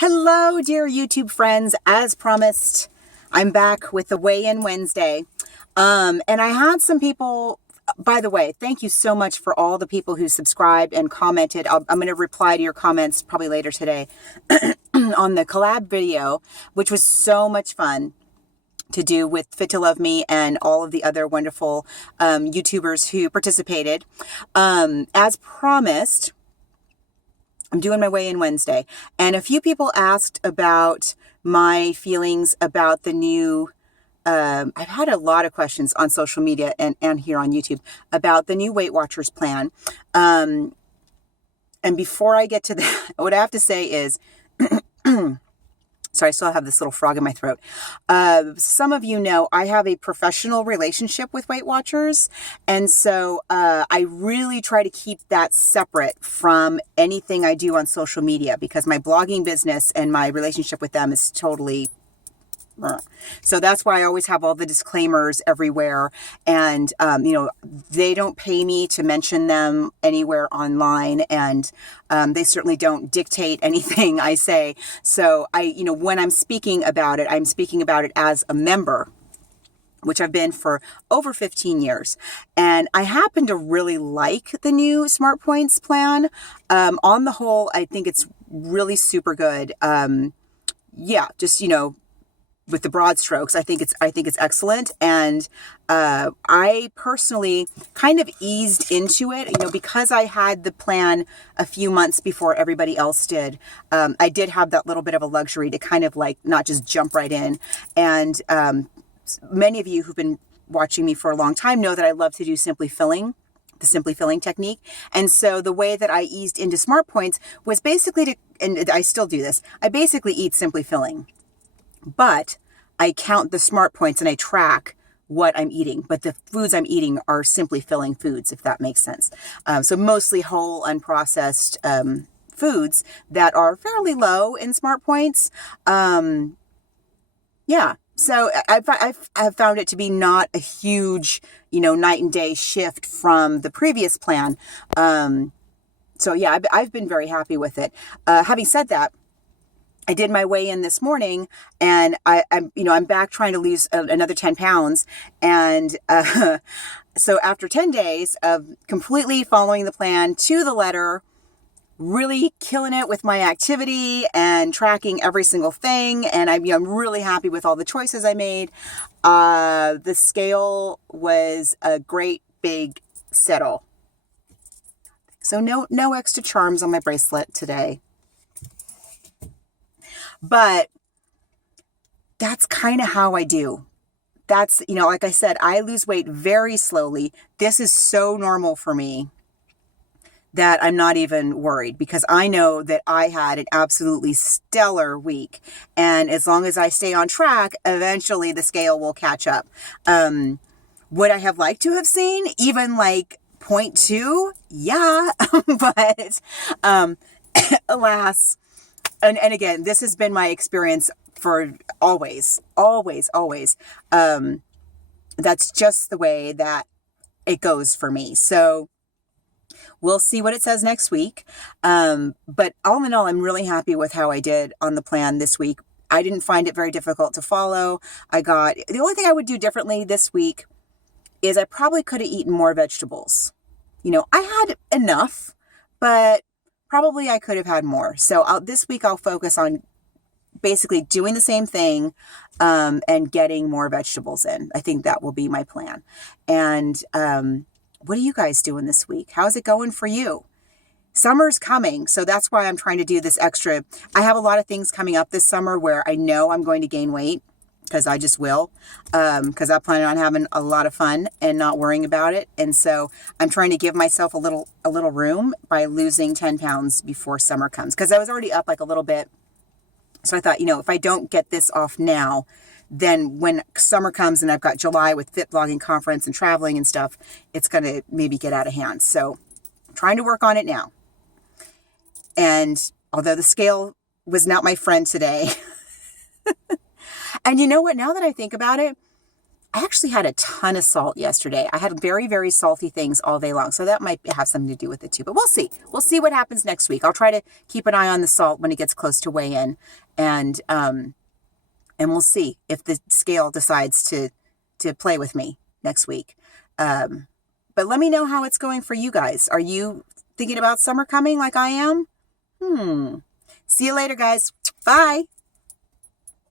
Hello, dear YouTube friends. As promised, I'm back with the Weigh-In Wednesday. And I had some people, by the way, thank you so much for all the people who subscribed and commented. I'm going to reply to your comments probably later today on the collab video, which was so much fun to do with Fit to Love Me and all of the other wonderful YouTubers who participated. As promised, I'm doing my Weigh-In Wednesday. And a few people asked about my feelings about the new, I've had a lot of questions on social media and here on YouTube about the new Weight Watchers plan. And before I get to that, what I have to say is, sorry, I still have this little frog in my throat. Some of you know I have a professional relationship with Weight Watchers. And so I really try to keep that separate from anything I do on social media because my blogging business and my relationship with them is totally... So that's why I always have all the disclaimers everywhere. And, they don't pay me to mention them anywhere online. And they certainly don't dictate anything I say. So when I'm speaking about it, I'm speaking about it as a member, which I've been for over 15 years. And I happen to really like the new Smart Points plan. On the whole, I think it's really super good. With the broad strokes, I think it's excellent. And I personally kind of eased into it, because I had the plan a few months before everybody else did. I did have that little bit of a luxury to kind of not just jump right in. And many of you who've been watching me for a long time know that I love to do Simply Filling, the Simply Filling technique. And so the way that I eased into Smart Points was basically and I still do this, I basically eat Simply Filling. But I count the Smart Points and I track what I'm eating. But the foods I'm eating are Simply Filling foods, if that makes sense. So mostly whole, unprocessed foods that are fairly low in Smart Points. So I've found it to be not a huge, night and day shift from the previous plan. I've been very happy with it. Having said that, I did my weigh-in this morning, and I'm back trying to lose another 10 pounds. And so after 10 days of completely following the plan to the letter, really killing it with my activity and tracking every single thing, and I'm really happy with all the choices I made. The scale was a great big settle. So no extra charms on my bracelet today. But that's kind of how I do. That's, like I said, I lose weight very slowly. This is so normal for me that I'm not even worried because I know that I had an absolutely stellar week. And as long as I stay on track, eventually the scale will catch up. Would I have liked to have seen even 0.2? Yeah, but alas. And again, this has been my experience for always. That's just the way that it goes for me. So we'll see what it says next week. But all in all, I'm really happy with how I did on the plan this week. I didn't find it very difficult to follow. The only thing I would do differently this week is I probably could have eaten more vegetables. I had enough, but probably I could have had more. So this week I'll focus on basically doing the same thing and getting more vegetables in. I think that will be my plan. And what are you guys doing this week? How's it going for you? Summer's coming, so that's why I'm trying to do this extra. I have a lot of things coming up this summer where I know I'm going to gain weight because I just will, because I plan on having a lot of fun and not worrying about it. And so I'm trying to give myself a little room by losing 10 pounds before summer comes, because I was already up a little bit. So I thought, if I don't get this off now, then when summer comes and I've got July with Fit Blogging Conference and traveling and stuff, it's going to maybe get out of hand. So I'm trying to work on it now. And although the scale was not my friend today, and you know what? Now that I think about it, I actually had a ton of salt yesterday. I had very, very salty things all day long. So that might have something to do with it too. But we'll see. We'll see what happens next week. I'll try to keep an eye on the salt when it gets close to weigh in. And we'll see if the scale decides to play with me next week. But let me know how it's going for you guys. Are you thinking about summer coming like I am? See you later, guys. Bye.